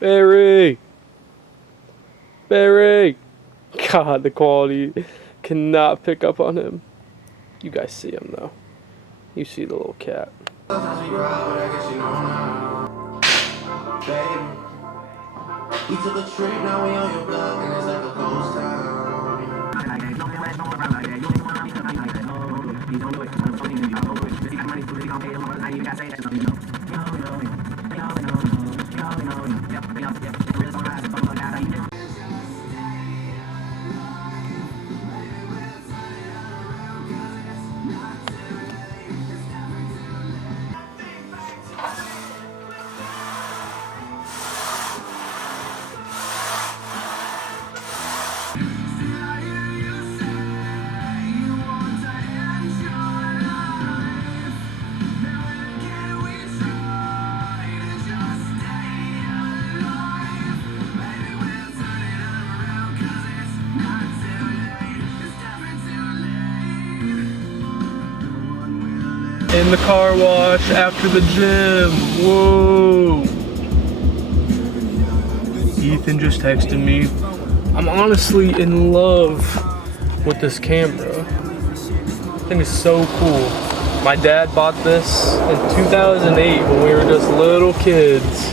Barry! Barry! God, the quality cannot pick up on him. You guys see him though. You see the little cat. We took a trip, now we on your block, and it's like a ghost town. In the car wash after the gym. Whoa. Ethan just texted me. I'm honestly in love with this camera. I think it's so cool. My dad bought this in 2008 when we were just little kids.